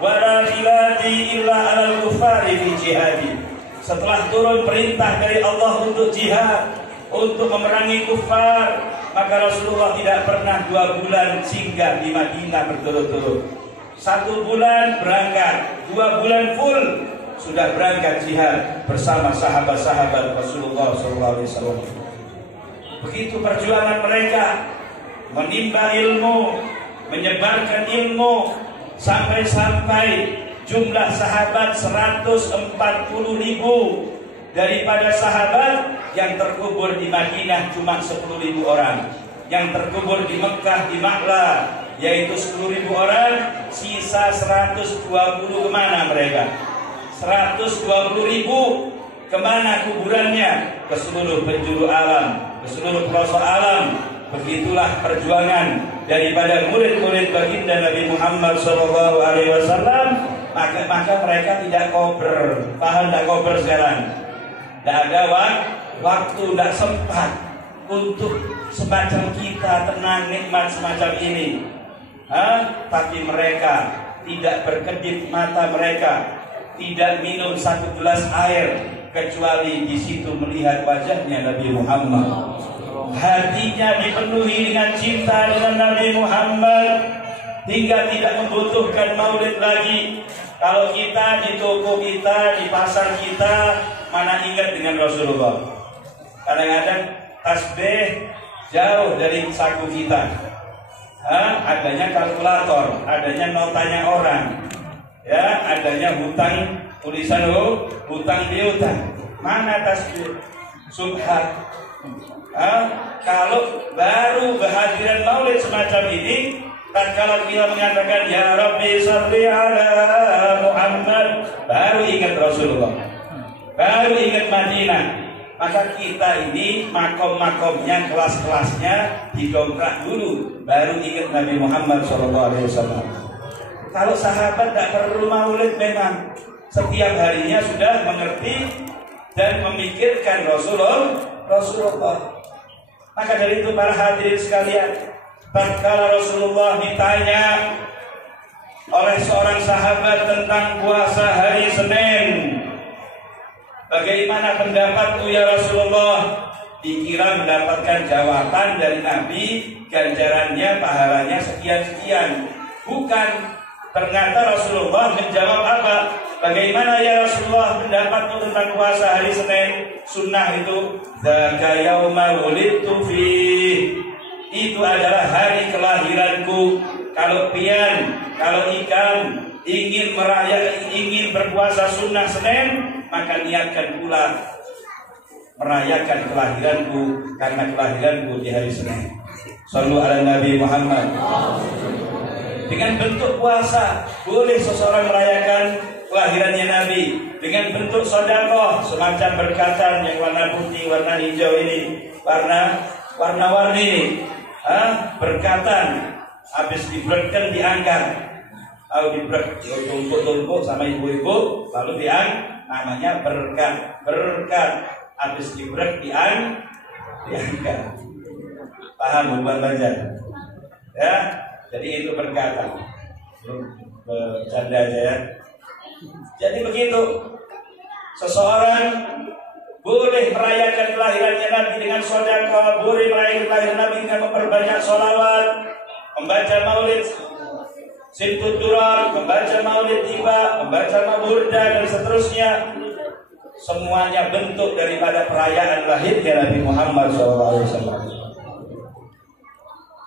wala biladi illa alal kufari fi jihadi. Setelah turun perintah dari Allah untuk jihad, untuk memerangi kufar, maka Rasulullah tidak pernah 2 bulan singgah di Madinah berturut-turut. 1 bulan berangkat, 2 bulan full sudah berangkat jihad bersama sahabat-sahabat Rasulullah SAW. Begitu perjuangan mereka menimba ilmu, menyebarkan ilmu, sampai jumlah sahabat 140.000. Daripada sahabat yang terkubur di Madinah cuma 10.000 orang, yang terkubur di Mekah, di Maklah, yaitu 10.000 orang, sisa 120 kemana mereka? 120.000 kemana kuburannya? Ke seluruh penjuru alam, ke seluruh pelosok alam. Begitulah perjuangan daripada murid-murid baginda Nabi Muhammad SAW. Maka mereka tidak kober. Paham tak kober sekarang? Tidak ada waktu, tidak sempat untuk semacam kita tenang nikmat semacam ini. Tapi mereka tidak berkedip mata mereka, tidak minum 1 gelas air kecuali di situ melihat wajahnya Nabi Muhammad. Hatinya dipenuhi dengan cinta dengan Nabi Muhammad hingga tidak membutuhkan maulid lagi. Kalau kita di toko kita, di pasar kita, mana ingat dengan Rasulullah? Kadang-kadang tasbih jauh dari saku kita. Adanya kalkulator, adanya notanya orang, ya, adanya hutang, tulisan hutang piutang. Mana tasbih? Subhan. Kalau baru kehadiran maulid semacam ini, tatkala kita mengatakan ya Rabbi shalli ala Muhammad, baru ingat Rasulullah, baru ingat Madinah. Maka kita ini makom-makomnya, kelas-kelasnya didongkrak dulu, baru ingat Nabi Muhammad SAW. Kalau sahabat tidak perlu maulid, memang setiap harinya sudah mengerti dan memikirkan Rasulullah. Maka dari itu para hadirin sekalian, tatkala Rasulullah ditanya oleh seorang sahabat tentang puasa hari Senin, bagaimana pendapatmu ya Rasulullah? Dikira mendapatkan jawaban dari Nabi, ganjarannya, pahalanya sekian-sekian. Bukan, ternyata Rasulullah menjawab apa? Bagaimana ya Rasulullah pendapatmu tentang puasa hari Senin? Sunnah itu dzaka yauma wulidtu fi, itu adalah hari kelahiranku. Kalau pian, kalau ikan ingin berpuasa sunnah Senin, maka niatkan pula merayakan kelahiranku, karena kelahiranku di hari Senin. Shallu ala Nabi Muhammad. Dengan bentuk puasa boleh seseorang merayakan kelahirannya Nabi. Dengan bentuk sedekah, semacam berkatan yang warna putih, warna hijau ini, warna-warni ini, berkatan, habis diberatkan diangkat, tumpuk-tumpuk sama ibu-ibu, lalu namanya berkat, habis diberat diangkat. Paham Bang Banjar? Ya, jadi itu berkatan. Bercanda aja ya. Jadi begitu, seseorang boleh merayakan kelahirannya Nabi dengan sedekah, boleh merayakan kelahiran Nabi dengan memperbanyak sholawat, membaca maulid Sittut Durar, membaca maulid tiba, membaca maburda dan seterusnya. Semuanya bentuk daripada perayaan lahirnya Nabi Muhammad SAW.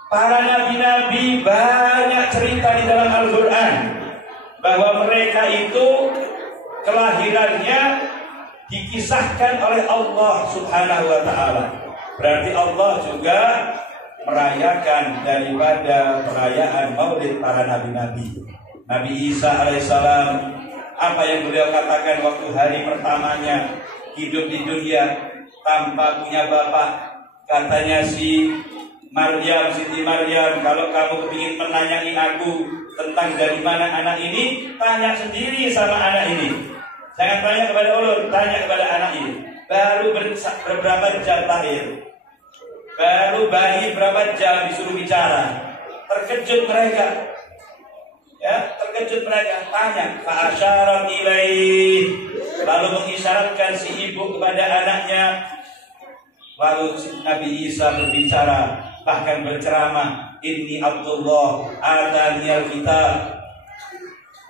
Para nabi-nabi banyak cerita di dalam Al-Quran bahwa mereka itu kelahirannya dikisahkan oleh Allah Subhanahu wa Ta'ala. Berarti Allah juga merayakan daripada perayaan maulid para nabi-nabi. Nabi Isa alaihissalam, apa yang beliau katakan waktu hari pertamanya hidup di dunia tanpa punya bapak? Katanya Siti Maryam, kalau kamu ingin menanyai aku tentang dari mana anak ini, tanya sendiri sama anak ini. Jangan tanya kepada ulun, tanya kepada anak ini. Baru berapa jam lahir, baru bayi berapa jam disuruh bicara. Terkejut mereka, ya, terkejut. terkejut mereka, tanya, fa'asyarat ilaih, lalu mengisyaratkan si ibu kepada anaknya. Lalu Nabi Isa berbicara, bahkan berceramah, inni Abdullah ataniyal kitab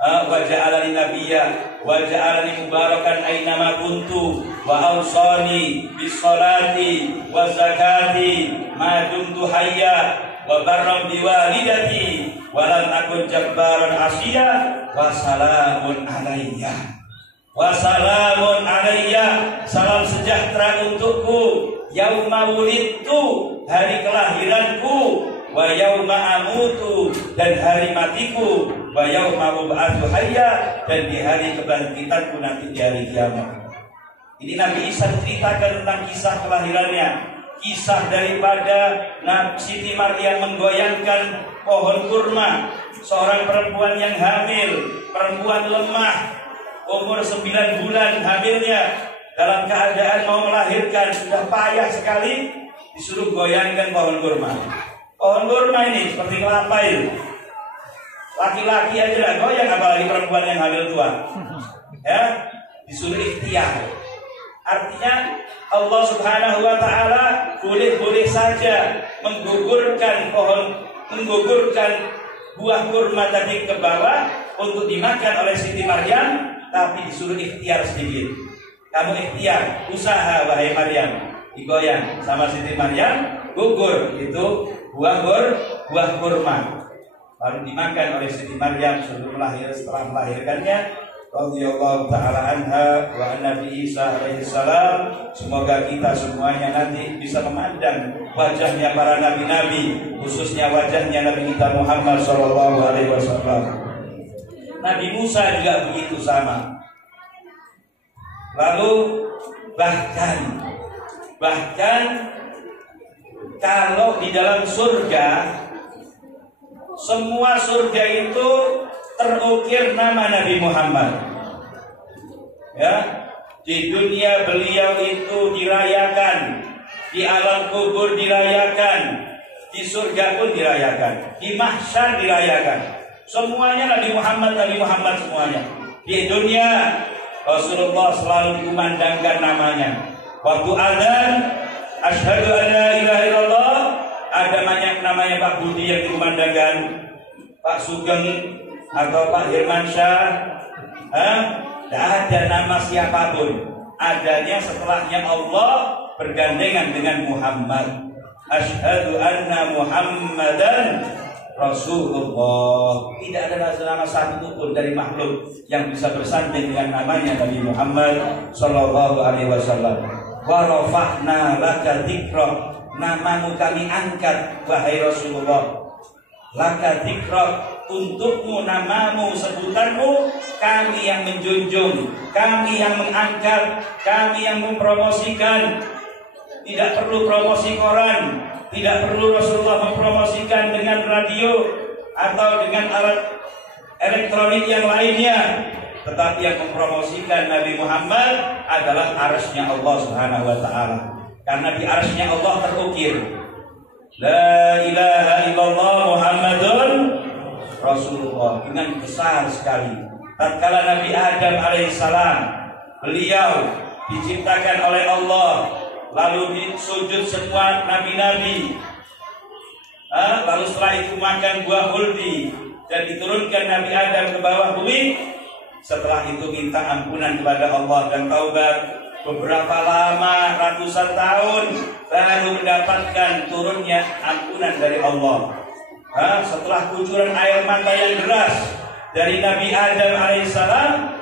wa ja'alani nabiyya wa ja'alani mubarakan aynama kuntu wa awsani bis salati wa zakati ma dumtu hayya wa barram bi walidati wa lam akun jabbaran asya wa salamun alayya. Wassalamun alayya, salam sejahtera untukku yauma wulidtu, hari kelahiranku, wa yauma amutu, dan hari matiku, wa yauma ub'atsu hayya, dan di hari kebangkitanku nanti di hari kiamat. Ini Nabi Isa ceritakan tentang kisah kelahirannya, kisah daripada Siti Maryam menggoyangkan pohon kurma, seorang perempuan yang hamil, perempuan lemah, umur 9 bulan hamilnya, dalam keadaan mau melahirkan, sudah payah sekali, disuruh goyangkan pohon kurma. Pohon kurma ini seperti kelapa itu, laki-laki aja lah goyang, apalagi perempuan yang hamil tua. Ya, disuruh ikhtiar. Artinya Allah Subhanahu wa Ta'ala boleh-boleh saja menggugurkan buah kurma tadi ke bawah untuk dimakan oleh Siti Maryam, tapi disuruh ikhtiar sedikit. Kamu ikhtiar, usaha wahai Maryam, digoyang sama Siti Maryam, gugur itu buah kurma, lalu dimakan oleh Siti Maryam setelah melahirkannya. Radhiyallahu ta'ala anha wa Nabi Isa alaihi salam. Semoga kita semuanya nanti bisa memandang wajahnya para nabi-nabi, khususnya wajahnya Nabi kita Muhammad sallallahu alaihi wasallam. Nabi Musa juga begitu sama. Lalu bahkan kalau di dalam surga, semua surga itu terukir nama Nabi Muhammad. Ya, di dunia beliau itu dirayakan, di alam kubur dirayakan, di surga pun dirayakan, di mahsyar dirayakan. Semuanya Nabi Muhammad semuanya. Di dunia Rasulullah selalu dikumandangkan namanya. Waktu azan, asyhadu an la ilaha illallah, ada banyak namanya Pak Budi yang dikumandangkan, Pak Sugeng atau Pak Hirmansyah. Tidak ada nama siapapun, adanya setelahnya Allah bergandengan dengan Muhammad. Asyhadu anna Muhammadan Rasulullah. Tidak ada nama satu pun dari makhluk yang bisa bersanding dengan namanya Nabi Muhammad sallallahu alaihi wasallam. Wa rafa'na laka dzikrak, namamu kami angkat wahai Rasulullah. Laka dzikrak, untukmu namamu, sebutanmu, kami yang menjunjung, kami yang mengangkat, kami yang mempromosikan. Tidak perlu promosi koran, tidak perlu Rasulullah mempromosikan dengan radio atau dengan alat elektronik yang lainnya, tetapi yang mempromosikan Nabi Muhammad adalah arsy-Nya Allah Subhanahu wa Ta'ala. Karena di arsy-Nya Allah terukir La ilaha illallah Muhammadun Rasulullah, dengan besar sekali. Tatkala Nabi Adam alaihissalam, beliau diciptakan oleh Allah, lalu disujud semua nabi-nabi, lalu setelah itu makan buah huldi dan diturunkan Nabi Adam ke bawah bumi. Setelah itu minta ampunan kepada Allah dan taubat. Beberapa lama, ratusan tahun, baru mendapatkan turunnya ampunan dari Allah. Setelah kucuran air mata yang deras dari Nabi Adam alaihissalam,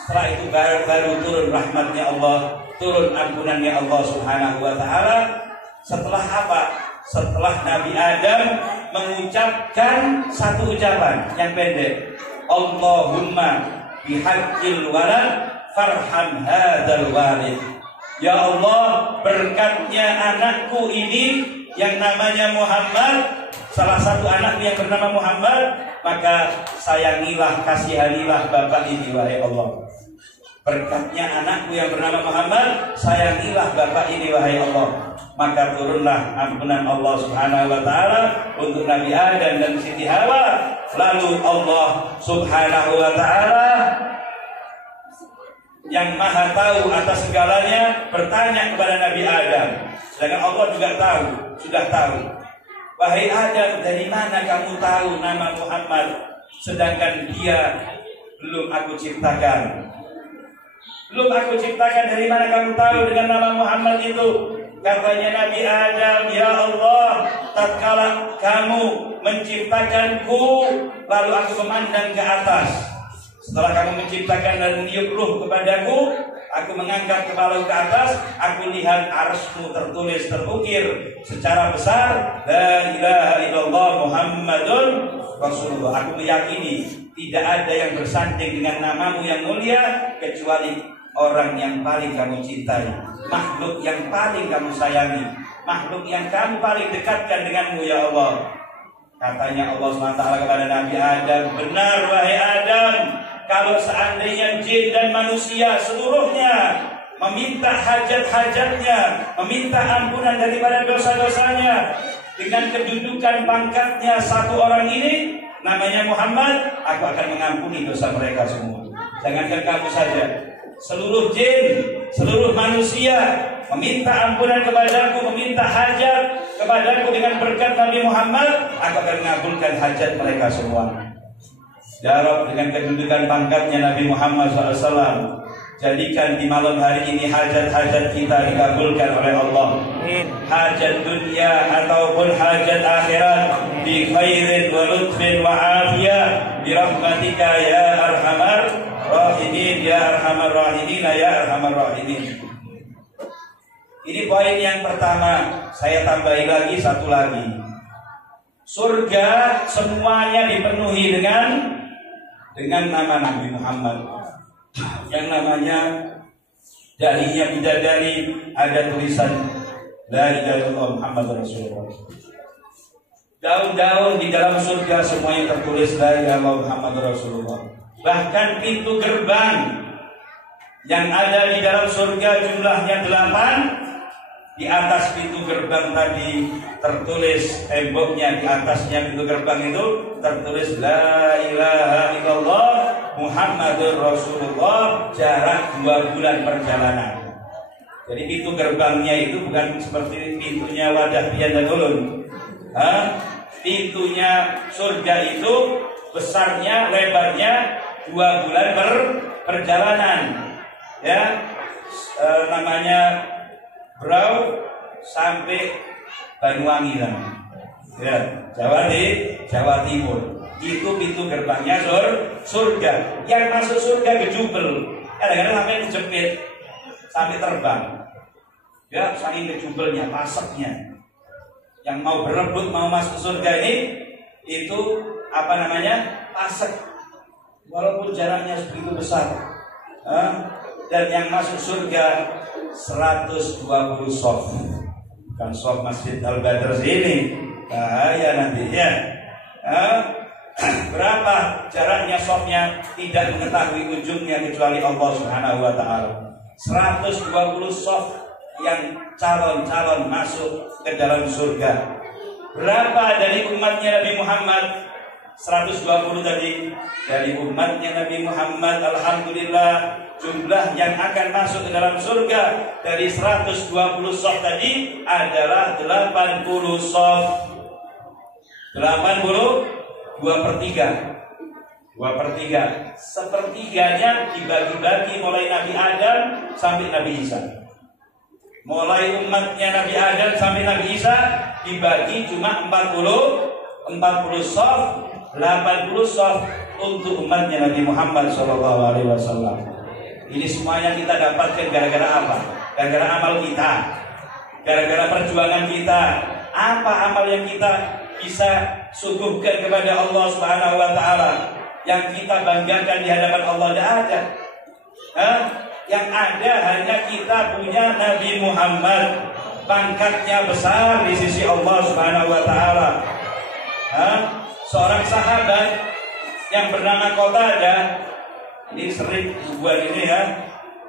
setelah itu baru turun rahmatnya Allah, turun ampunannya Allah Subhanahu wa Ta'ala. Setelah apa? Setelah Nabi Adam mengucapkan satu ucapan yang pendek, Allahumma bihaqqil walad farham hadzal walid. Ya Allah, berkatnya anakku ini yang namanya Muhammad, salah satu anak yang bernama Muhammad, maka sayangilah, kasihanilah bapak ini wahai Allah. Berkatnya anakku yang bernama Muhammad, sayangilah bapak ini wahai Allah. Maka turunlah ampunan Allah Subhanahu wa Ta'ala untuk Nabi Adam dan Siti Hawa. Lalu Allah Subhanahu wa ta'ala yang maha tahu atas segalanya bertanya kepada Nabi Adam. Sedangkan Allah juga tahu, sudah tahu. Wahai Adam, dari mana kamu tahu nama Muhammad sedangkan dia belum aku ciptakan? Belum aku ciptakan, dari mana kamu tahu dengan nama Muhammad itu? Katanya Nabi Adam, ya Allah, tatkala kamu menciptakanku, lalu aku memandang ke atas. Setelah kamu menciptakan dan meniup ruh kepadaku, aku mengangkat kepala ke atas, aku lihat arsy-Mu tertulis, terukir secara besar, la ilaha illallah Muhammadun Rasulullah. Aku meyakini tidak ada yang bersanding dengan namamu yang mulia kecuali orang yang paling kamu cintai, makhluk yang paling kamu sayangi, makhluk yang kamu paling dekatkan denganmu ya Allah. Katanya Allah SWT kepada Nabi Adam, benar wahai Adam, kalau seandainya jin dan manusia seluruhnya meminta hajat-hajatnya, meminta ampunan daripada dosa-dosanya, dengan kedudukan pangkatnya satu orang ini namanya Muhammad, aku akan mengampuni dosa mereka semua. Jangankan kamu saja, seluruh jin, seluruh manusia meminta ampunan kepadaku, meminta hajat kepadaku dengan berkat Nabi Muhammad, aku akan mengabulkan hajat mereka semua. Ya Rabb, dengan kedudukan pangkatnya Nabi Muhammad SAW, jadikan di malam hari ini hajat-hajat kita dikabulkan oleh Allah. Hajat dunia ataupun hajat akhirat, bi khairin wa lutfin wa afiyah, bi rahmatika ya arhamar rahimin, ya arhamar rahimin, ya arhamar rahimin. Ini poin yang pertama. Saya tambahi lagi satu lagi. Surga semuanya dipenuhi dengan nama Nabi Muhammad, yang namanya darinya bidadari ada tulisan la ilaha illallah Muhammad Rasulullah. Daun-daun di dalam surga semuanya tertulis la ilaha illallah Muhammad Rasulullah. Bahkan pintu gerbang yang ada di dalam surga jumlahnya 8. Di atas pintu gerbang tadi tertulis, temboknya di atasnya pintu gerbang itu tertulis la ilaha illallah Muhammadur Rasulullah, jarak 2 bulan perjalanan. Jadi pintu gerbangnya itu bukan seperti pintunya Wadah Pian dan Ulun. Pintunya surga itu besarnya, lebarnya 2 bulan perjalanan. Ya, namanya Brau sampai Banyuwangi kan, ya, Jawa Timur. Itu pintu gerbangnya surga. Yang masuk surga kejubel, kadang-kadang sampai kejepit, sampai terbang. Ya, saking kejubelnya, paseknya. Yang mau berebut, mau masuk surga ini, itu apa namanya? Pasek. Walaupun jaraknya sebegitu besar. Dan yang masuk surga 120 sof, bukan sof Masjid Al-Badr sini, bahaya nanti ya. Berapa jaraknya sofnya tidak mengetahui ujungnya kecuali Allah Subhanahu wa ta'ala. 120 sof yang calon-calon masuk ke dalam surga. Berapa dari umatnya Nabi Muhammad? 120 tadi. Dari umatnya Nabi Muhammad, alhamdulillah, jumlah yang akan masuk ke dalam surga dari 120 sof tadi adalah 80 sof. 80, 2/3. Sepertiganya dibagi-bagi mulai Nabi Adam sampai Nabi Isa. Mulai umatnya Nabi Adam sampai Nabi Isa dibagi cuma 40 sof, 80 sof untuk umatnya Nabi Muhammad SAW. Ini semuanya kita dapatkan gara-gara apa? Gara-gara amal kita, gara-gara perjuangan kita. Apa amal yang kita bisa suguhkan kepada Allah Subhanahu wa ta'ala, yang kita banggakan di hadapan Allah? Tidak ada. Yang ada hanya kita punya Nabi Muhammad, pangkatnya besar di sisi Allah Subhanahu wa ta'ala. Seorang sahabat yang bernama Qatadah, ini sering buat ini ya.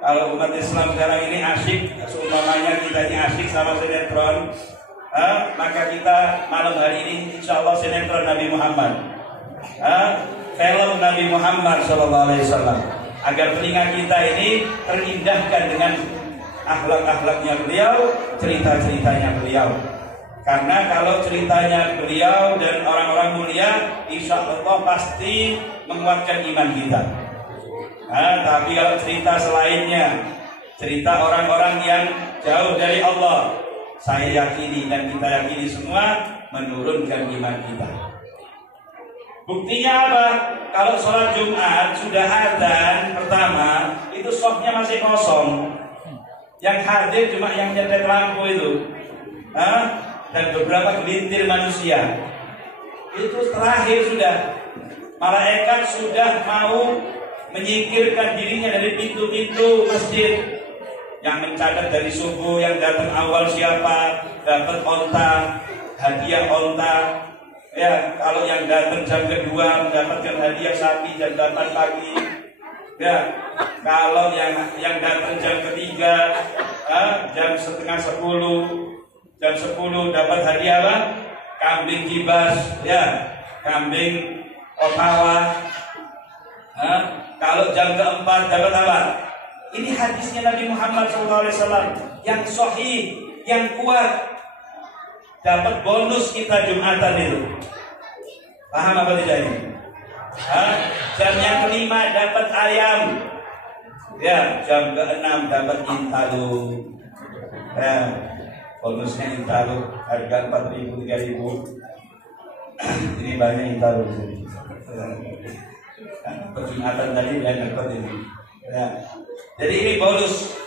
Kalau umat Islam sekarang ini asyik, seumpamanya kita ini asyik sama sinetron, maka kita malam hari ini insya Allah sinetron Nabi Muhammad. film Nabi Muhammad SAW, agar telinga kita ini terindahkan dengan akhlak-akhlaknya beliau, cerita-ceritanya beliau. Karena kalau ceritanya beliau dan orang-orang mulia, insya Allah pasti menguatkan iman kita. Tapi kalau cerita selainnya, cerita orang-orang yang jauh dari Allah, saya yakini dan kita yakini semua menurunkan iman kita. Buktinya apa? Kalau sholat Jumat sudah adzan pertama, itu shofnya masih kosong. Yang hadir cuma yang nyetet lampu itu, dan beberapa gelintir manusia. Itu terakhir sudah. Malaikat sudah mau menyingkirkan dirinya dari pintu-pintu masjid. Yang mencatat dari subuh, yang datang awal siapa, dapat onta, hadiah onta. Ya, kalau yang datang jam kedua mendapatkan hadiah sapi jam 8 pagi. Ya, kalau yang datang jam ketiga, jam setengah 10. Jam 10 dapat hadiah apa? Kambing kibas, ya, kambing Ottawa. Kalau jam keempat dapat apa? Ini hadisnya Nabi Muhammad SAW yang sahih, yang kuat. Dapat bonus kita Jumatan itu. Paham apa tidak ini? Jam yang kelima dapat ayam. Ya, jam ke-6 dapat intalu. Ya, bonusnya intalu, harga 4.000, 3.000. Ini banyak intalu. Perjumatan tadi dia dapat ini. Ya. Jadi ini bonus.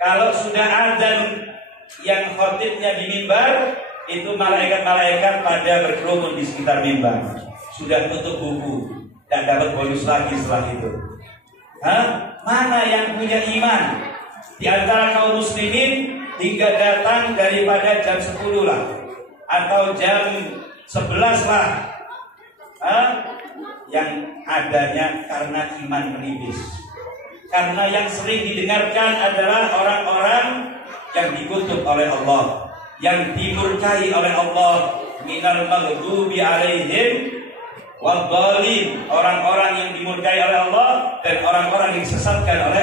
Kalau sudah azan yang khotibnya di mimbar, itu malaikat-malaikat pada berkerumun di sekitar mimbar. Sudah tutup buku, dan dapat bonus lagi setelah itu. Mana yang punya iman di antara kaum muslimin hingga datang daripada jam 10 lah, atau jam 11 lah, yang adanya karena iman menipis. Karena yang sering didengarkan adalah orang-orang yang dikutuk oleh Allah, yang dimurkai oleh Allah, minal maghdubi alaihim wadhdallin, orang-orang yang dimurkai oleh Allah dan orang-orang yang disesatkan oleh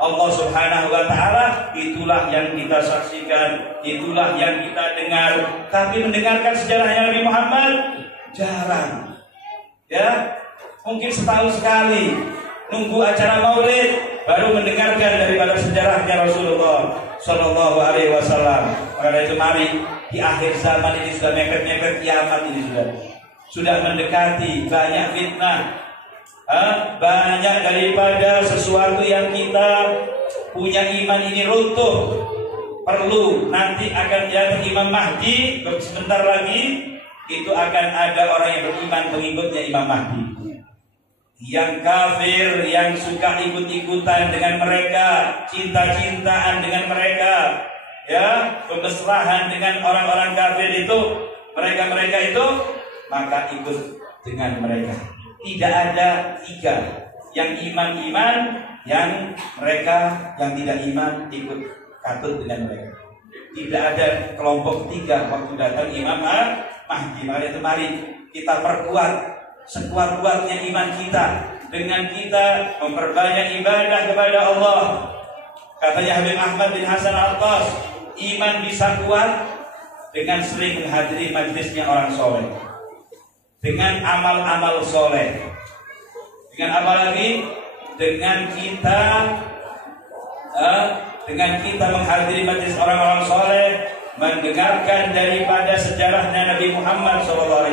Allah Subhanahu wa taala. Itulah yang kita saksikan, itulah yang kita dengar. Tapi mendengarkan sejarahnya Nabi Muhammad jarang. Ya, mungkin setahun sekali nunggu acara Maulid baru mendengarkan daripada sejarahnya Rasulullah Shallallahu Alaihi Wasallam. Karena itu mari di akhir zaman ini sudah mepet-mepet kiamat ini sudah mendekati, banyak fitnah, banyak daripada sesuatu yang kita punya iman ini runtuh. Perlu nanti akan datang Imam Mahdi sebentar lagi. Itu akan ada orang yang beriman pengikutnya Imam Mahdi, yang kafir, yang suka ikut-ikutan dengan mereka, cinta-cintaan dengan mereka, ya, bermesrahan dengan orang-orang kafir itu, mereka itu, maka ikut dengan mereka. Tidak ada tiga, yang iman-iman, yang mereka yang tidak iman ikut katut dengan mereka. Tidak ada kelompok tiga waktu datang Imam Mahdi. Mari kita perkuat sekuat-kuatnya iman kita dengan kita memperbanyak ibadah kepada Allah. Katanya Habib Ahmad bin Hasan Al-Qas, iman bisa kuat dengan sering menghadiri majlisnya orang soleh, dengan amal-amal soleh, dengan apa lagi? Dengan kita menghadiri majlis orang-orang soleh, mendengarkan daripada sejarahnya Nabi Muhammad SAW.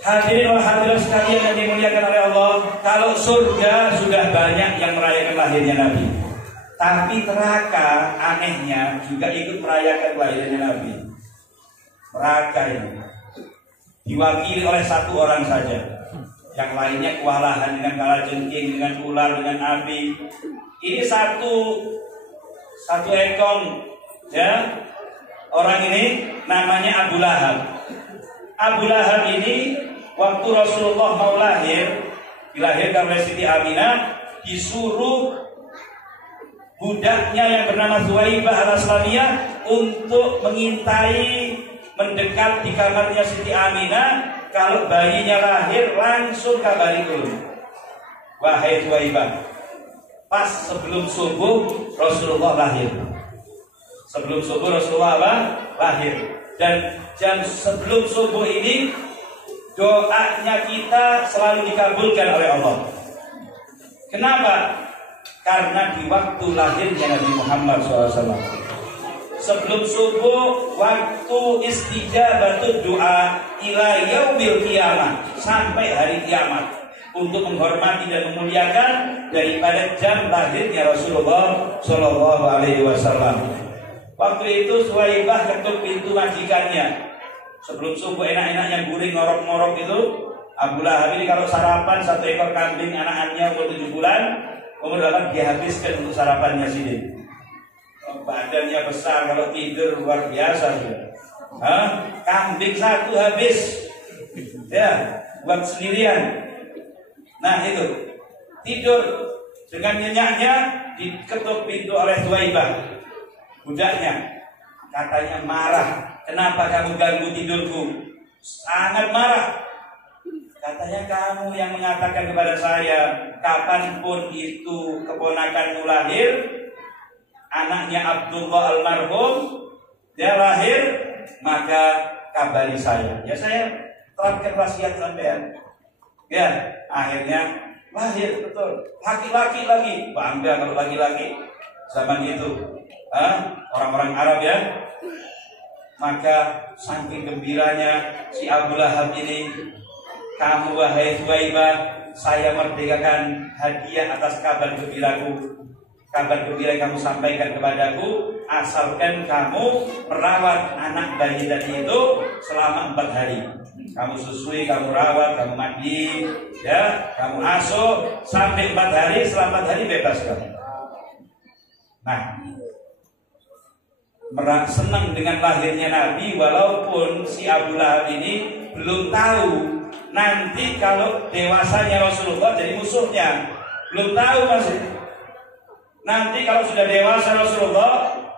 Hadirin wal hadirat sekalian yang dimuliakan oleh Allah, kalau surga sudah banyak yang merayakan lahirnya Nabi, tapi neraka anehnya juga ikut merayakan lahirnya Nabi. Neraka ini diwakili oleh satu orang saja, yang lainnya kewalahan dengan kalajengking, dengan ular, dengan api. Ini satu ekong, ya, orang ini namanya Abu Lahab. Abu Lahab ini waktu Rasulullah mau dilahirkan oleh Siti Aminah, disuruh budaknya yang bernama Zuwaibah al-Aslamiyah untuk mengintai, mendekat di kamarnya Siti Aminah. Kalau bayinya lahir langsung kabari dulu, wahai Thuwaibah. Pas sebelum subuh Rasulullah lahir. Sebelum subuh Rasulullah lahir. Dan jam sebelum subuh ini doanya kita selalu dikabulkan oleh Allah. Kenapa? Karena di waktu lahirnya Nabi Muhammad SAW, sebelum subuh waktu istijabatul doa ila yaumil qiyamah, sampai hari kiamat, untuk menghormati dan memuliakan daripada jam lahirnya Rasulullah Shallallahu Alaihi Wasallam. Waktu itu Thuwaibah ketuk pintu majikannya. Sebelum subuh enak-enaknya guring ngorok-ngorok itu. Abu Lahab ini kalau sarapan 1 ekor kambing anak-anaknya umur 7 bulan, umur 8 dihabiskan untuk sarapannya sini. Badannya besar, kalau tidur luar biasa juga. Kambing 1 habis, ya, buat sendirian. Nah itu tidur dengan nyenyaknya, diketuk pintu oleh Thuwaibah. Budaknya katanya marah. Kenapa kamu ganggu tidurku? Sangat marah. Katanya kamu yang mengatakan kepada saya, kapanpun itu keponakanmu lahir, anaknya Abdullah almarhum, dia lahir, maka kabari saya. Ya saya terapkan wasiat sampean. Ya, akhirnya lahir betul. Laki-laki lagi, bangga kalau laki-laki zaman itu. Orang-orang Arab ya. Maka saking gembiranya si Abu Lahab ini, kamu wahai Thuwaibah, saya merdekakan hadiah atas kabar gembiraku. Kabar gembira yang kamu sampaikan kepadaku, asalkan kamu merawat anak bayi tadi itu selama 4 hari. Kamu susui, kamu rawat, kamu mandi, ya, kamu asuh sampai 4 hari. Setelah 4 hari bebas kamu. Nah, senang dengan lahirnya Nabi, walaupun si Abu Lahab ini belum tahu nanti kalau dewasanya Rasulullah jadi musuhnya. Belum tahu masih. Nanti kalau sudah dewasa Rasulullah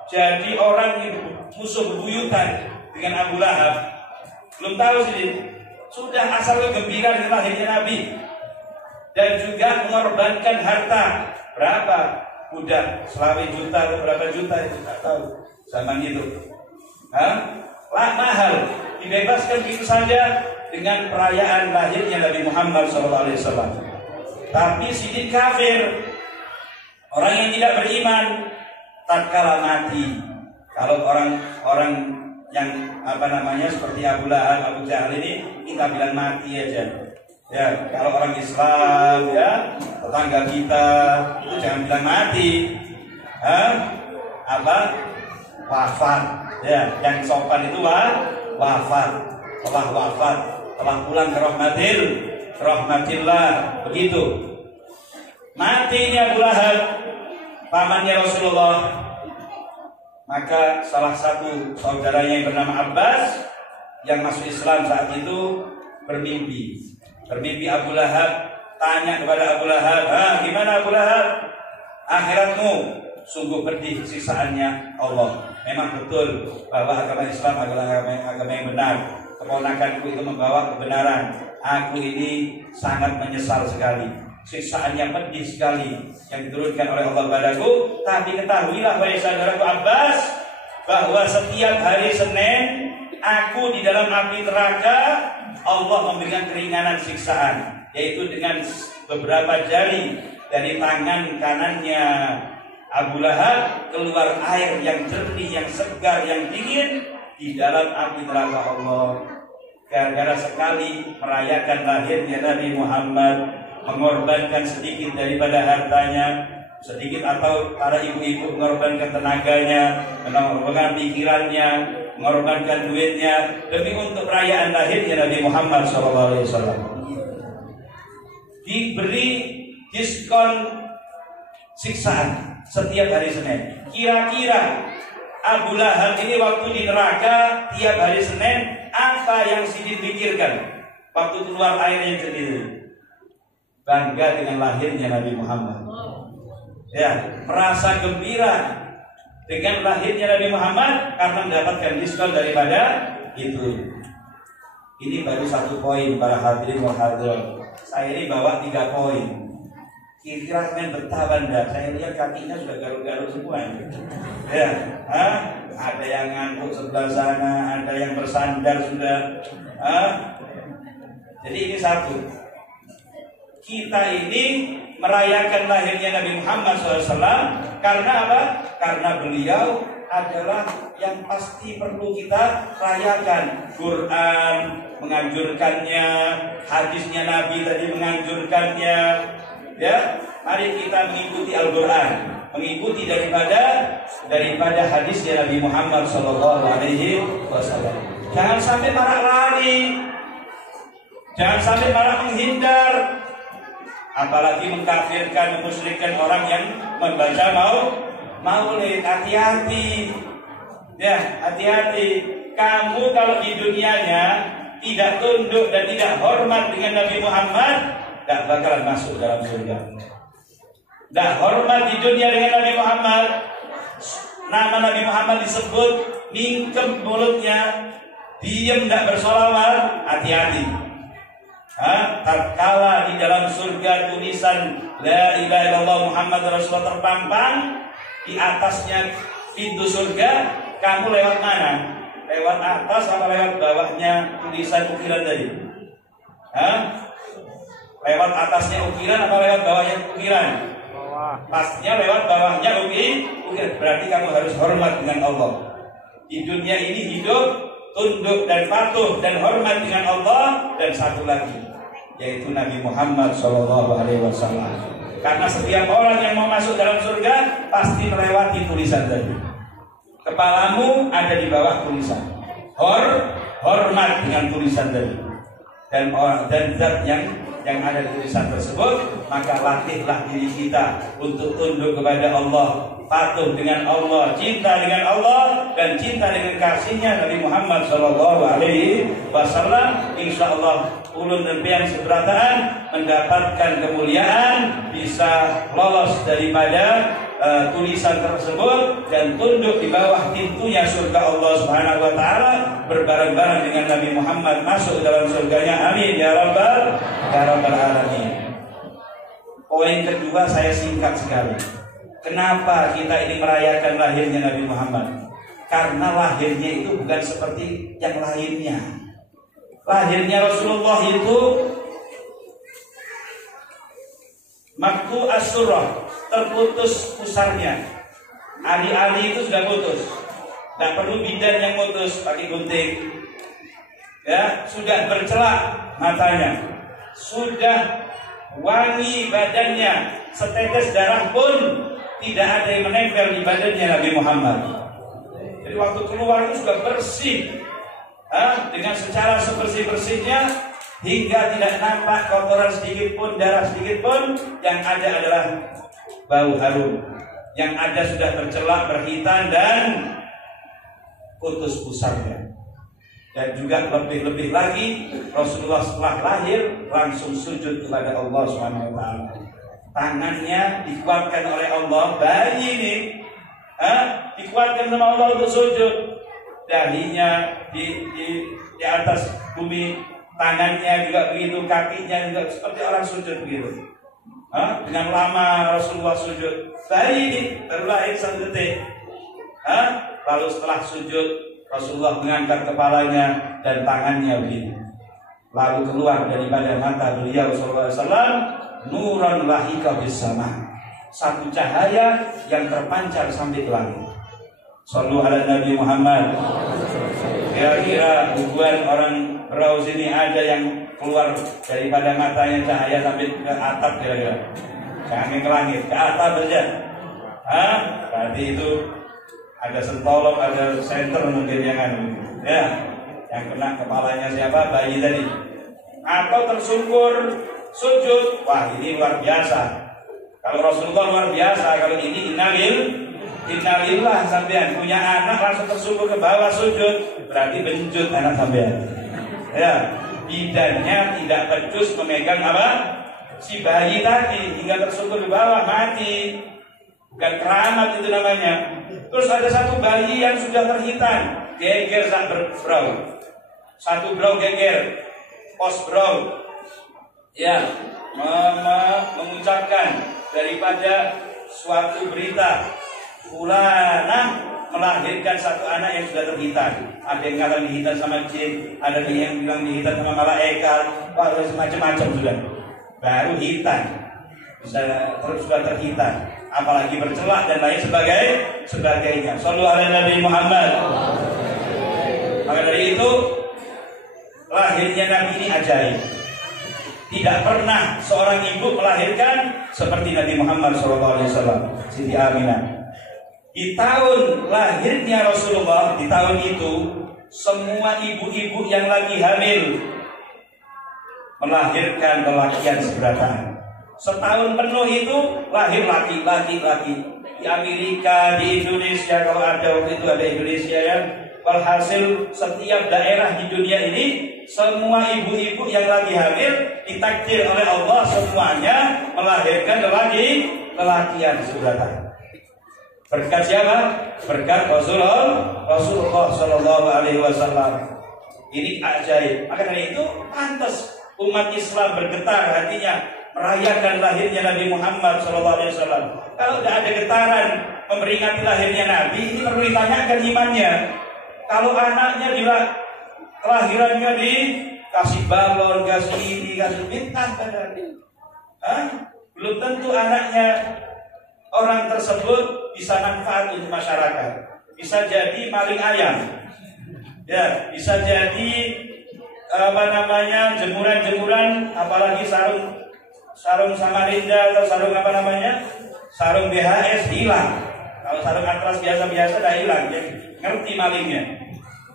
jadi orang yang musuh bebuyutan dengan Abu Lahab. Belum tahu sih. Sudah asal gembira dengan lahirnya Nabi. Dan juga mengorbankan harta. Berapa? Udah 20 juta atau berapa juta itu tak tahu zaman itu. Mahal. Dibebaskan begitu saja dengan perayaan lahirnya Nabi Muhammad SAW. Tapi sidin kafir, orang yang tidak beriman, tatkala mati, kalau orang yang seperti Abu Lahab, Abu Jahal ini, kita bilang mati aja. Ya, kalau orang Islam ya, tetangga kita itu jangan bilang mati. Wafat. Ya, yang sopan itu wafat. Telah wafat, telah pulang ke rahmatillah, begitu. Matinya Abu Lahab, pamannya Rasulullah. Maka salah satu saudaranya yang bernama Abbas yang masuk Islam saat itu bermimpi Abu Lahab, tanya kepada Abu Lahab, gimana Abu Lahab? Akhiratmu sungguh pedih siksaannya Allah. Memang betul bahwa agama Islam adalah agama yang benar. Keponakanku itu membawa kebenaran. Aku ini sangat menyesal sekali. Siksaannya pedih sekali yang diturunkan oleh Allah padaku. Tapi ketahuilah wahai saudaraku Abbas, bahwa setiap hari Senin aku di dalam api neraka, Allah memberikan keringanan siksaan, yaitu dengan beberapa jari dari tangan kanannya Abu Lahab keluar air yang jernih, yang segar, yang dingin di dalam api neraka Allah. Gara-gara sekali merayakan lahirnya Nabi Muhammad, mengorbankan sedikit daripada hartanya, sedikit atau para ibu-ibu mengorbankan tenaganya, mengorbankan pikirannya, mengorbankan duitnya demi untuk perayaan lahirnya Nabi Muhammad SAW. Diberi diskon siksaan setiap hari Senin. Kira-kira Abu Lahab ini waktu di neraka tiap hari Senin, apa yang Sidin pikirkan waktu keluar air yang jernih? Bangga dengan lahirnya Nabi Muhammad. Ya, merasa gembira dengan lahirnya Nabi Muhammad karena mendapatkan diskon daripada itu. Ini baru 1 poin para hadirin wal hadirat. Saya ini bawa 3 poin. Kira-kira main betah Anda. Saya lihat kakinya sudah garuk-garuk semua. Ya, ada yang ngantuk sebelah sana, ada yang bersandar sudah. Jadi ini 1. Kita ini merayakan lahirnya Nabi Muhammad SAW karena apa? Karena beliau adalah yang pasti perlu kita rayakan. Quran menganjurkannya, hadisnya Nabi tadi menganjurkannya. Ya, mari kita mengikuti Al-Quran, mengikuti daripada hadisnya Nabi Muhammad SAW. Jangan sampai malah lari, jangan sampai malah menghindar, apalagi mengkafirkan, memusyrikan orang yang membaca maulid. Hati-hati, ya, hati-hati. Kamu kalau di dunianya tidak tunduk dan tidak hormat dengan Nabi Muhammad, tidak bakalan masuk dalam surga. Tidak hormat di dunia dengan Nabi Muhammad, nama Nabi Muhammad disebut, mingkem mulutnya, diam tidak bersolawat, hati-hati. Tatkala di dalam surga tulisan La ilaha illallah Muhammad Rasulullah terpampang, di atasnya pintu surga, kamu lewat mana? Lewat atas atau lewat bawahnya tulisan ukiran tadi? Lewat atasnya ukiran atau lewat bawahnya ukiran? Pastinya lewat bawahnya ukiran. Berarti kamu harus hormat dengan Allah. Di dunia ini hidup tunduk dan patuh dan hormat dengan Allah, dan satu lagi yaitu Nabi Muhammad SAW. Karena setiap orang yang mau masuk dalam surga pasti melewati tulisan tadi. Kepalamu ada di bawah tulisan. Hormat dengan tulisan tadi. Dan zat yang ada di tulisan tersebut, maka latihlah diri kita untuk tunduk kepada Allah, patuh dengan Allah, cinta dengan Allah, dan cinta dengan kasihnya Nabi Muhammad SAW. Insyaallah ulun dan pian seberataan mendapatkan kemuliaan, bisa lolos daripada tulisan tersebut dan tunduk di bawah pintunya surga Allah Subhanahu wa taala, berbareng-bareng dengan Nabi Muhammad masuk dalam surganya. Amin ya rabbal alamin. Poin kedua saya singkat sekali. Kenapa kita ini merayakan lahirnya Nabi Muhammad? Karena lahirnya itu bukan seperti yang lainnya. Lahirnya Rasulullah itu maktu as-surah, terputus pusarnya. Ali-ali itu sudah putus. Tidak perlu bidan yang putus pakai gunting. Ya, sudah bercelak matanya. Sudah wangi badannya. Setetes darah pun tidak ada yang menempel di badannya Nabi Muhammad. Jadi waktu keluar itu sudah bersih, dengan secara sebersih-bersihnya, hingga tidak nampak kotoran sedikit pun, darah sedikit pun. Yang ada adalah bau harum. Yang ada sudah bercelak, berhitan, dan putus pusarnya. Dan juga lebih-lebih lagi, Rasulullah setelah lahir langsung sujud kepada Allah Subhanahu wa taala. Tangannya dikuatkan oleh Allah, bayi ini dikuatkan sama Allah untuk sujud. Dahinya di atas bumi, tangannya juga begitu, kakinya juga seperti orang sujud begitu. Dengan lama Rasulullah sujud. Bayi ini baru lahir 1 detik. Lalu setelah sujud, Rasulullah mengangkat kepalanya dan tangannya begini. Lalu keluar daripada mata beliau SAW nuran lahika bis sama, satu cahaya yang terpancar sampai ke langit. Sallu ala Nabi Muhammad. Kira-kira ribuan orang Raus ini ada yang keluar daripada matanya cahaya sampai ke atap kira-kira. Jangan ke langit, ke atap saja. Berarti itu ada sentolok, ada senter mungkin yang kena kepalanya siapa? Bayi tadi. Atau tersungkur sujud. Wah, ini luar biasa. Kalau Rasulullah luar biasa, kalau ini innalillah sampean punya anak langsung tersungkur ke bawah sujud, berarti benjut anak sampean. Ya, bidannya tidak becus memegang apa? Si bayi tadi hingga tersungkur ke bawah, mati. Bukan keramat itu namanya. Terus ada satu bayi yang sudah terhitan, geger sak berbrau. Satu brau geger, pos brau. Ya, mengucapkan daripada suatu berita fulana melahirkan satu anak yang sudah terhitan. Ada yang katakan dihitan sama jin, ada yang bilang dihitan sama malaikat, macam-macam sudah. Baru hitan, bisa terus sudah terhitan, apalagi bercelak dan lain sebagainya. Shallu ala Nabi Muhammad. Maka dari itu lahirnya Nabi ini ajaib. Tidak pernah seorang ibu melahirkan seperti Nabi Muhammad SAW, Siti Aminah. Di tahun lahirnya Rasulullah, di tahun itu semua ibu-ibu yang lagi hamil melahirkan lelakian seberatan. Setahun penuh itu lahir laki-laki. Di Amerika, di Indonesia, kalau ada waktu itu ada Indonesia ya. Walhasil setiap daerah di dunia ini semua ibu-ibu yang lagi hamil ditakdir oleh Allah semuanya melahirkan lelakian seberatan. Berkat siapa? Berkat Rasulullah Shallallahu Alaihi Wasallam. Ini ajaib. Maka dari itu pantas umat Islam bergetar hatinya merayakan lahirnya Nabi Muhammad Shallallahu Alaihi Wasallam. Kalau tidak ada getaran memperingati lahirnya Nabi, ini perlu ditanyakan imannya. Kalau anaknya kelahirannya dikasih balon, kasih ini, kasih bintang, belum tentu anaknya orang tersebut bisa manfaat untuk masyarakat. Bisa jadi maling ayam, ya, bisa jadi jemuran-jemuran, apalagi sarung Samarinda atau sarung sarung BHS hilang. Kalau sarung atlas biasa-biasa dah hilang, ya. Ngerti malingnya.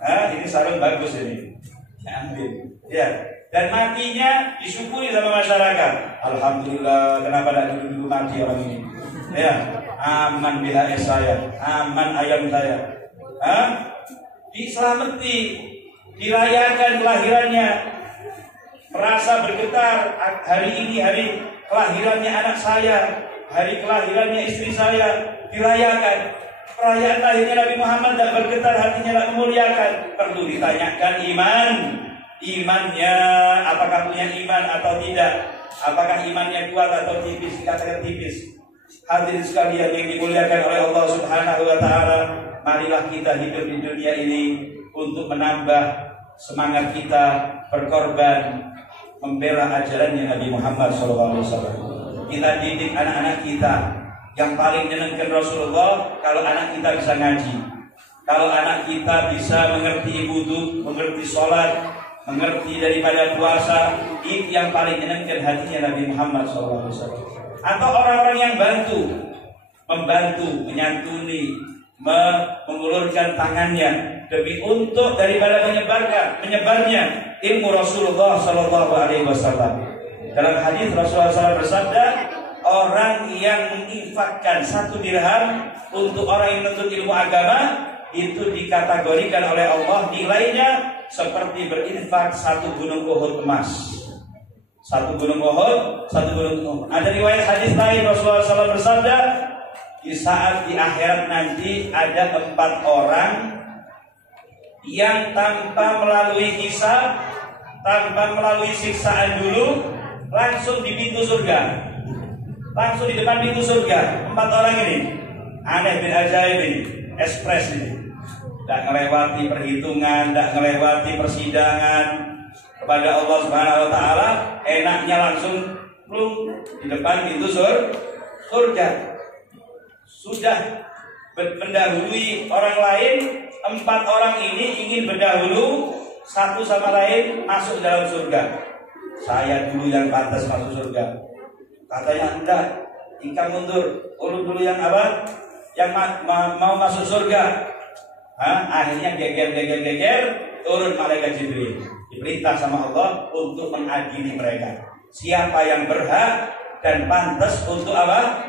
Ini sarung bagus ini, ambil, ya. Dan matinya disyukuri sama masyarakat. Alhamdulillah, kenapa tidak dulu mati orang ini? Ya, aman BHS saya, aman ayam saya. Diselamati, dirayakan kelahirannya, merasa bergetar. Hari ini hari kelahirannya anak saya, hari kelahirannya istri saya, dirayakan. Perayaan lahirnya Nabi Muhammad tidak bergetar, hatinya tidak memuliakan. Perlu ditanyakan imannya, apakah punya iman atau tidak, apakah imannya kuat atau tipis, dikatakan tipis. Hadirin sekalian yang dimuliakan oleh Allah Subhanahu wa Ta'ala, marilah kita hidup di dunia ini untuk menambah semangat kita berkorban membela ajarannya Nabi Muhammad SAW. Kita didik anak-anak kita. Yang paling menyenangkan Rasulullah kalau anak kita bisa ngaji, kalau anak kita bisa mengerti wudu, mengerti sholat, mengerti daripada puasa. Itu yang paling menyenangkan hatinya Nabi Muhammad SAW. Atau orang-orang yang membantu, menyantuni, mengulurkan tangannya demi untuk daripada menyebarnya ilmu Rasulullah SAW. Dalam hadis Rasulullah SAW bersabda, orang yang menginfakkan 1 dirham untuk orang yang menuntut ilmu agama itu dikategorikan oleh Allah nilainya seperti berinfak 1 gunung Uhud emas. 1 gunung Uhud, 1 gunung Uhud. Ada riwayat hadis lain Rasulullah SAW bersabda, di saat di akhirat nanti ada 4 orang yang tanpa melalui hisab, tanpa melalui siksaan dulu, langsung di pintu surga. Langsung di depan pintu surga. 4 orang ini aneh bin ajaib ini, ekspres ini. Tidak melewati perhitungan, tidak melewati persidangan kepada Allah Subhanahu wa Ta'ala, enaknya langsung plung di depan pintu surga. Sudah mendahului orang lain. 4 orang ini ingin berdahulu satu sama lain masuk dalam surga. Saya dulu yang pantas masuk surga. Katanya enggak, Ika mundur, urut dulu yang apa? Yang mau masuk surga. Akhirnya geger, turun malaikat Jibril. Diperintah sama Allah untuk mengadili mereka. Siapa yang berhak dan pantas untuk apa?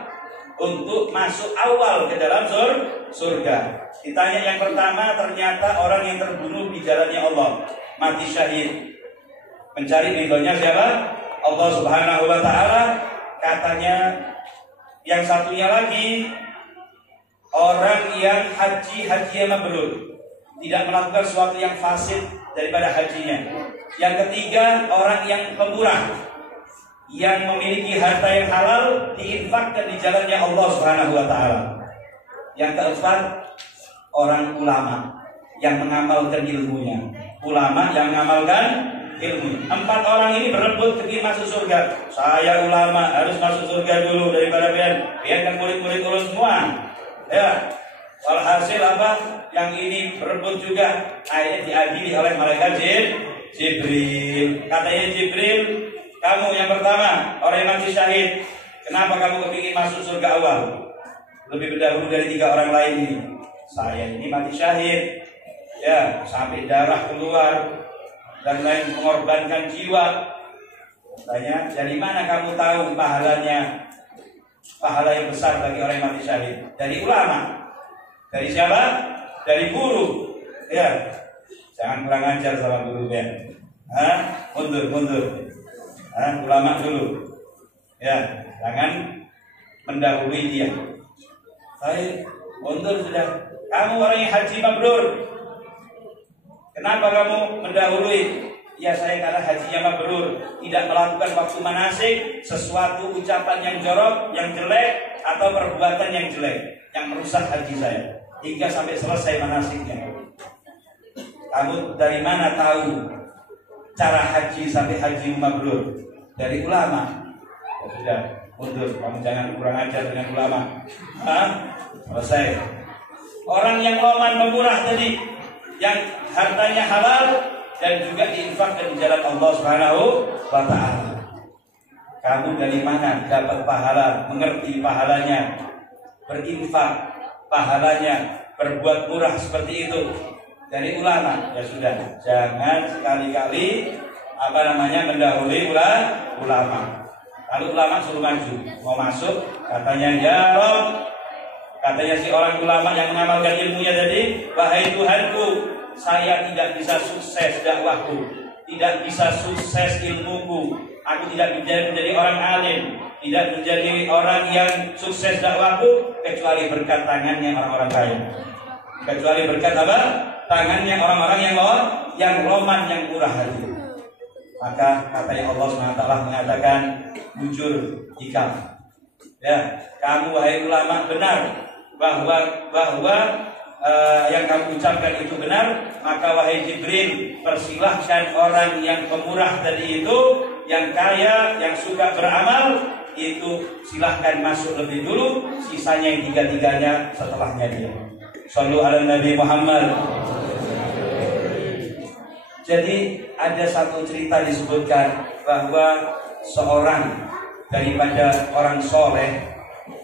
Untuk masuk awal ke dalam surga. Ditanya yang pertama, ternyata orang yang terbunuh di jalannya Allah, mati syahid. Mencari ridhonya siapa? Allah Subhanahu wa Ta'ala. Katanya yang satunya lagi orang yang haji mabrur. tidak melakukan sesuatu yang fasid daripada hajinya. Yang ketiga, orang yang pemurah, yang memiliki harta yang halal diinfakkan di jalannya Allah Subhanahu wa taala. Yang keempat, orang ulama yang mengamalkan ilmunya. Ulama yang mengamalkan ilmu. 4 orang ini berebut ingin masuk surga. Saya ulama harus masuk surga dulu daripada biar kan murid-murid ulun semua. Ya. Walhasil apa? Yang ini berebut juga. Akhirnya diadili oleh malaikat Jibril. Katanya Jibril, kamu yang pertama, orang yang mati syahid. Kenapa kamu kepingin masuk surga awal? Lebih berdahulu dari 3 orang lain ini. Saya ini mati syahid. Ya, sampai darah keluar dan lain, mengorbankan jiwa. Tanya, dari mana kamu tahu pahalanya? Pahala yang besar bagi orang yang mati syahid. Dari ulama. Dari siapa? Dari guru. Ya, jangan kurang ajar sama guru ya. Mundur. Ulama dulu. Ya, jangan mendahului dia. Baik, mundur sudah. Kamu orang yang haji mabrur. Kenapa kamu mendahului? Ya, saya karena hajinya mabrur, tidak melakukan waktu manasik, sesuatu ucapan yang jorok, yang jelek, atau perbuatan yang jelek yang merusak haji saya hingga sampai selesai manasiknya. Kamu dari mana tahu cara haji sampai haji mabrur? Dari ulama. Ya sudah, mundur. Kamu jangan kurang ajar dengan ulama. Selesai. Orang yang loman memurah tadi, yang hartanya halal dan juga diinfakkan di jalan Allah Subhanahu wa taala. Kamu dari mana dapat pahala? Mengerti pahalanya, berinfak pahalanya, berbuat murah seperti itu dari ulama. Ya sudah, jangan sekali-kali mendahului ulama. Lalu ulama suruh maju, mau masuk, katanya ya Rob, katanya si orang ulama yang mengamalkan ilmunya tadi, wahai Tuhanku, saya tidak bisa sukses dakwahku, tidak bisa sukses ilmuku, aku tidak menjadi orang alim, tidak menjadi orang yang sukses dakwahku kecuali berkat tangannya orang-orang kaya. Kecuali berkat apa? Tangannya orang-orang yang loman, yang murah hati. Maka katanya Allah SWT mengatakan, jujur ikam. Ya, kamu wahai ulama benar bahwa yang kamu ucapkan itu benar, maka wahai Jibril, persilahkan orang yang pemurah tadi itu, yang kaya, yang suka beramal, itu silahkan masuk lebih dulu, sisanya yang 3-3-nya setelahnya dia. Shallu ala Nabi Muhammad. Jadi ada satu cerita disebutkan bahwa seorang daripada orang soleh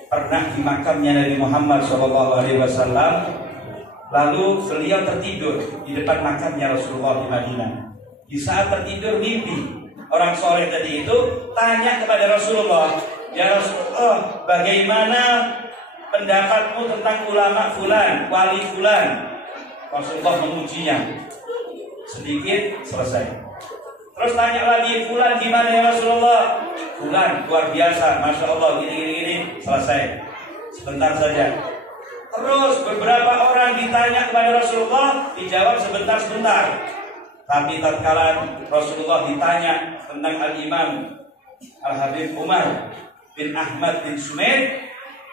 pernah di makamnya Nabi Muhammad SAW. Lalu beliau tertidur di depan makamnya Rasulullah di Madinah. Di saat tertidur mimpi, orang soleh tadi itu tanya kepada Rasulullah, ya Rasulullah, bagaimana pendapatmu tentang ulama fulan, wali fulan? Rasulullah memujinya. Sedikit selesai. Terus tanya lagi, fulan gimana ya Rasulullah? Fulan luar biasa, masya Allah, gini, selesai. Sebentar saja. Terus beberapa orang ditanya kepada Rasulullah, dijawab sebentar. Tapi tatkala Rasulullah ditanya tentang Al-Imam Al-Habib Umar bin Ahmad bin Sumaid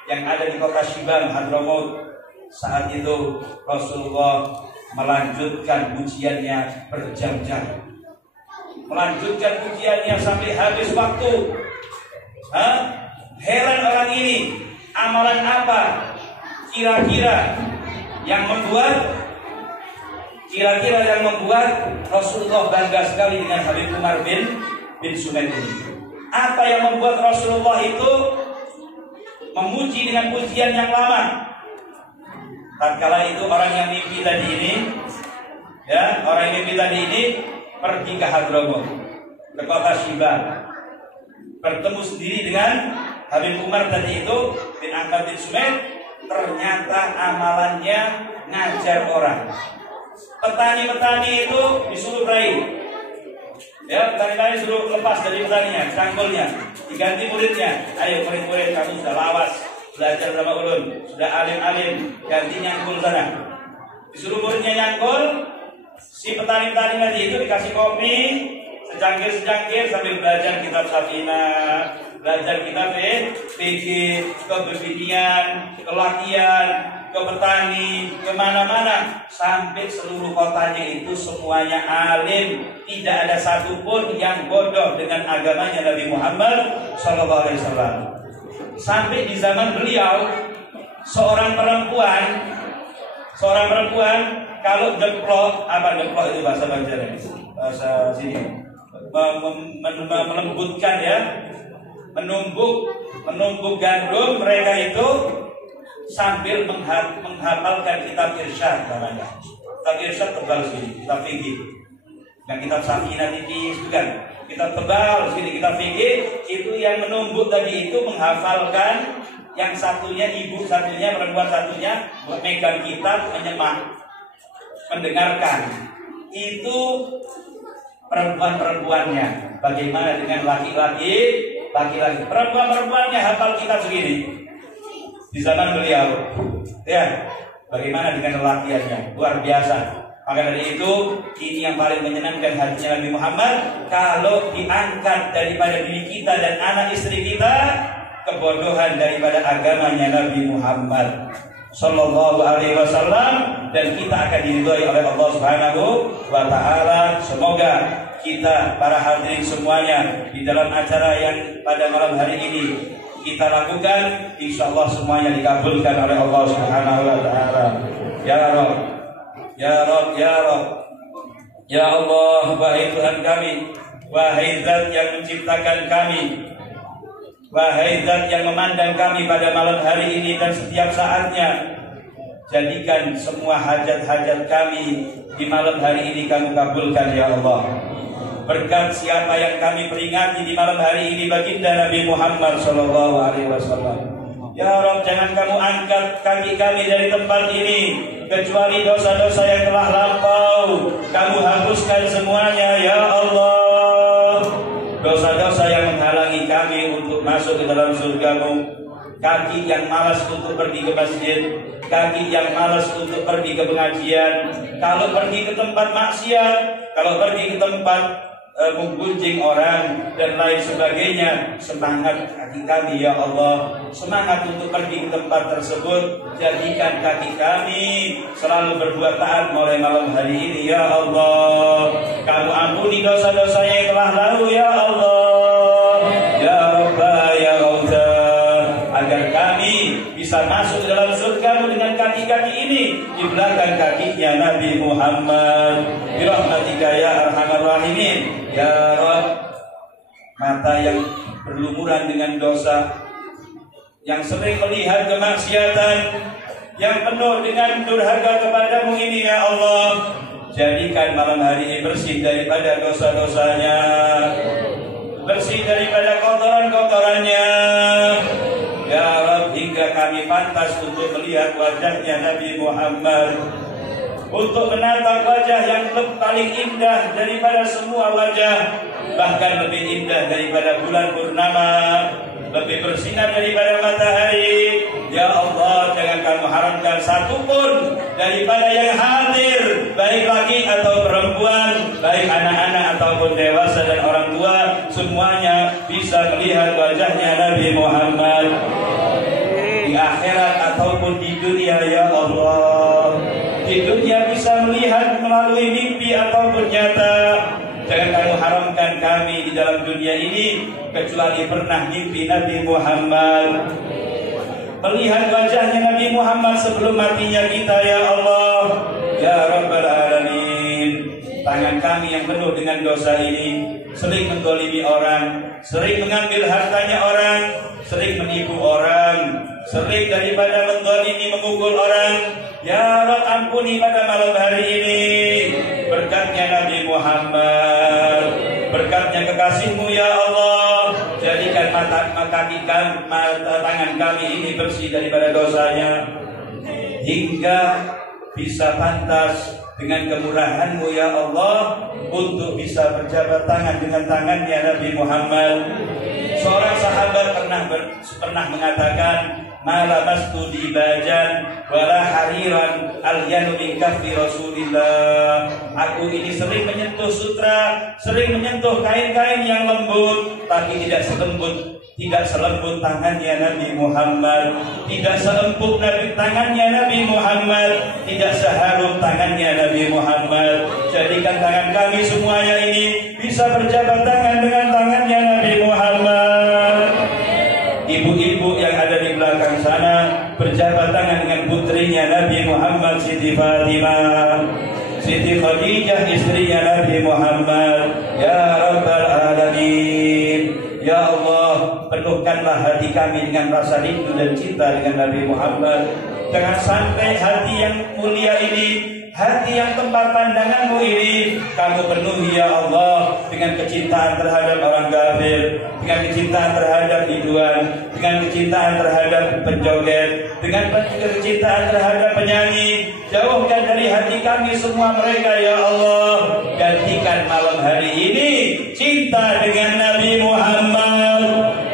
yang ada di kota Shibam, Hadramaut, saat itu Rasulullah melanjutkan pujiannya berjam-jam, melanjutkan pujiannya sampai habis waktu. Heran orang ini, amalan apa kira-kira yang membuat Rasulullah bangga sekali dengan Habib Umar bin Sumaid ini? Apa yang membuat Rasulullah itu memuji dengan pujian yang lama? Tatkala itu orang yang mimpi tadi ini, pergi ke Hadramaut, ke kota Shibam, bertemu sendiri dengan Habib Umar tadi itu bin Ahmad bin Sumaid. Ternyata amalannya ngajar orang. Petani-petani itu disuruh raih. Ya, petani-petani suruh lepas dari petaninya, cangkulnya, diganti muridnya. Ayo murid-murid, kamu sudah lawas, belajar sama ulun, sudah alim-alim, ganti nyangkul sana. Disuruh muridnya nyangkul, si petani-petani tadi itu dikasih kopi secangkir-secangkir sambil belajar kitab Safinah, belajar kitab fikih, keberbinian, kelakian, ke petani, kemana-mana, sampai seluruh kotanya itu semuanya alim, tidak ada satupun yang bodoh dengan agamanya Nabi Muhammad SAW. Sampai di zaman beliau, seorang perempuan kalau jeplok, apa jeplok itu bahasa Banjar, bahasa sini, melembutkan ya, menumbuk gandum, mereka itu sambil menghafalkan kitab irsyad namanya. Kitab irsyad tebal sini, kitab fikih. Yang kitab Safinah tipis bukan, kitab tebal sini, kitab fikih. Itu yang menumbuk tadi itu menghafalkan, yang satunya ibu, satunya perempuan, satunya memegang kitab, menyemak, mendengarkan. Itu perempuan-perempuannya. Bagaimana dengan laki-laki? Perempuan-perempuannya hafal kitab segini di zaman beliau. Ya, bagaimana dengan lelakiannya? Luar biasa. Maka dari itu, ini yang paling menyenangkan hatinya Nabi Muhammad. Kalau diangkat daripada diri kita dan anak istri kita, kebodohan daripada agamanya Nabi Muhammad Sallallahu Alaihi Wasallam, dan kita akan diridhoi oleh Allah Subhanahu Wa Taala. Semoga kita para hadirin semuanya di dalam acara yang pada malam hari ini kita lakukan, insya Allah semuanya dikabulkan oleh Allah Subhanahu Wa Taala. Ya Rabb, ya Rabb, ya Rabb, ya Allah, wahai Tuhan kami, wahai Zat yang menciptakan kami, wahai Zat yang memandang kami pada malam hari ini dan setiap saatnya, jadikan semua hajat-hajat kami di malam hari ini kamu kabulkan ya Allah. Berkat siapa yang kami peringati di malam hari ini, baginda Nabi Muhammad Sallallahu Alaihi Wasallam. Ya Rabb, jangan kamu angkat kaki kami dari tempat ini kecuali dosa-dosa yang telah lampau. Kamu hapuskan semuanya ya Allah. Dosa-dosa yang menghalangi kami untuk masuk ke dalam surga-Mu. Kaki yang malas untuk pergi ke masjid, kaki yang malas untuk pergi ke pengajian, kalau pergi ke tempat maksiat, kalau pergi ke tempat menggunjing orang dan lain sebagainya, semangat kaki kami ya Allah, semangat untuk pergi ke tempat tersebut. Jadikan kaki kami selalu berbuat taat mulai malam hari ini ya Allah. Kamu ampuni dosa-dosa yang telah lalu ya Allah, ya Rabbah ya Ghawtha, agar kami bisa masuk dalam surga-Mu dengan kaki-kaki ini di belakang kakinya Nabi Muhammad. Birahmatika ya arhamar rahimin. Ya Rabb, mata yang berlumuran dengan dosa, yang sering melihat kemaksiatan, yang penuh dengan durhaka kepadamu ini ya Allah, jadikan malam hari ini bersih daripada dosa-dosanya, bersih daripada kotoran-kotorannya ya Rabb, hingga kami pantas untuk melihat wajahnya Nabi Muhammad, untuk menatap wajah yang paling indah daripada semua wajah, bahkan lebih indah daripada bulan purnama, lebih bersinar daripada matahari. Ya Allah, jangan kamu haramkan satupun daripada yang hadir, baik laki atau perempuan, baik anak-anak ataupun dewasa dan orang tua, semuanya bisa melihat wajahnya Nabi Muhammad di akhirat ataupun di dunia ya Allah. Di dunia bisa melihat melalui mimpi ataupun nyata. Jangan kamu haramkan kami di dalam dunia ini kecuali pernah mimpi Nabi Muhammad, melihat wajahnya Nabi Muhammad sebelum matinya kita ya Allah ya Rabbal Alamin. Tangan kami yang penuh dengan dosa ini sering menggolimi orang, sering mengambil hartanya orang, sering menipu orang, sering daripada menggolimi, memukul orang. Ya Rabb, ampuni pada malam hari ini. Berkatnya Nabi Muhammad, berkatnya kekasih-Mu ya Allah, jadikan tangan kami ini bersih daripada dosanya, hingga bisa pantas dengan kemurahan-Mu ya Allah untuk bisa berjabat tangan dengan tangannya Nabi Muhammad. Seorang sahabat pernah mengatakan, ma lamastu dibajan wala hariran alyanu min kaffi Rasulillah. Aku ini sering menyentuh sutra, sering menyentuh kain-kain yang lembut, tapi tidak selembut tangannya Nabi Muhammad, tidak seempuk tangannya Nabi Muhammad, tidak seharum tangannya Nabi Muhammad. Jadikan tangan kami semuanya ini bisa berjabat tangan dengan tangannya Nabi Muhammad. Ibu-ibu yang ada di belakang sana berjabat tangan dengan putrinya Nabi Muhammad, Siti Fatimah, Siti Khadijah, istrinya Nabi Muhammad. Ya Rabbal Alamin, ya Allah, penuhkanlah hati kami dengan rasa rindu dan cinta dengan Nabi Muhammad. Jangan sampai hati yang mulia ini, hati yang tempat pandanganmu ini, kamu penuhi ya Allah dengan kecintaan terhadap orang kafir, dengan kecintaan terhadap biduan, dengan kecintaan terhadap penjoget, dengan kecintaan terhadap penyanyi. Jauhkan dari hati kami semua mereka ya Allah. Gantikan malam hari ini cinta dengan Nabi Muhammad,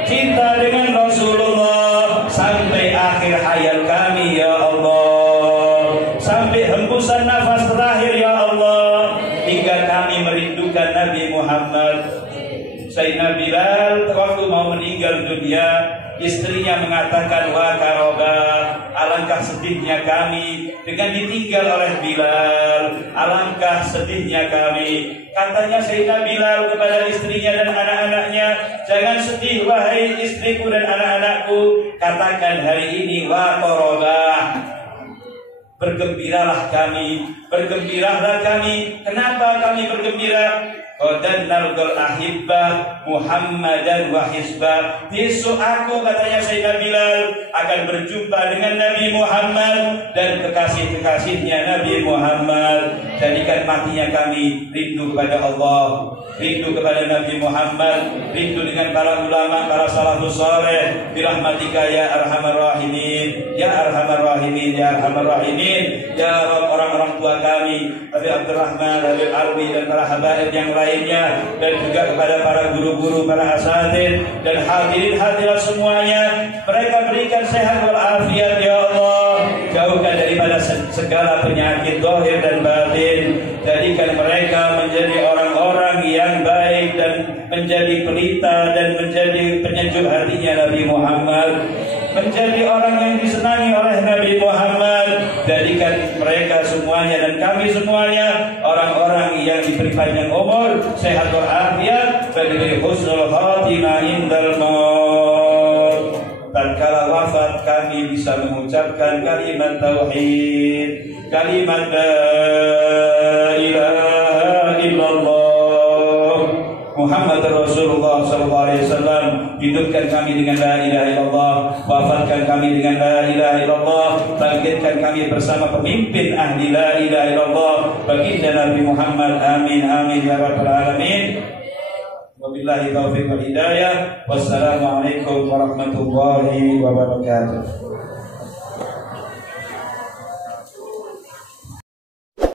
cinta dengan Rasulullah sampai akhir hayat kami ya Allah, sampai hembusan nafas terakhir ya Allah, hingga kami merindukan Nabi Muhammad. Sayyidina Bilal waktu mau meninggal dunia, istrinya mengatakan, wa karoba, alangkah sedihnya kami dengan ditinggal oleh Bilal, alangkah sedihnya kami. Katanya Sayyidina Bilal kepada istrinya dan anak-anaknya, jangan sedih wahai istriku dan anak-anakku, katakan hari ini wa karoba, bergembiralah kami, bergembiralah kami. Kenapa kami bergembira? Qadan nargal ahibbah Muhammadan wa hisbah. Besok aku, katanya Sayyidina Bilal, akan berjumpa dengan Nabi Muhammad dan kekasih-kekasihnya Nabi Muhammad. Jadikan matinya kami rindu kepada Allah, rindu kepada Nabi Muhammad, rindu dengan para ulama, para salafus saleh. Birahmatika ya arhamar rahimin, ya arhamar rahimin, ya arhamar rahimin. Ya Rabb, orang-orang tua kami, Habib Abdurrahman, Habib Alwi dan para habaib yang lainnya, dan juga kepada para guru-guru, para asatidz dan hadirin-hadirat semuanya, mereka berikan sehat walafiat ya Allah, jauhkan daripada segala penyakit zahir dan batin. Jadikan mereka menjadi orang-orang yang baik dan menjadi pelita dan menjadi penyejuk hatinya Nabi Muhammad, menjadi orang yang disenangi oleh Nabi Muhammad. Jadikan mereka semuanya dan kami semuanya orang-orang yang diberi panjang umur, sehat walafiat, dan diberi husnul khatimah indal maut. Tatkala wafat kami bisa mengucapkan kalimat tauhid, kalimat la ilaha illallah Muhammad Rasulullah sallallahu alaihi wasallam. Hidupkan kami dengan la ilaha illallah, wafatkan kami dengan la ilaha illallah, bangkitkan kami bersama pemimpin ahli la ilaha illallah, baginda Nabi Muhammad. Amin amin ya rabbal alamin. Wabillahi taufiq wal hidayah. Wassalamualaikum warahmatullahi wabarakatuh.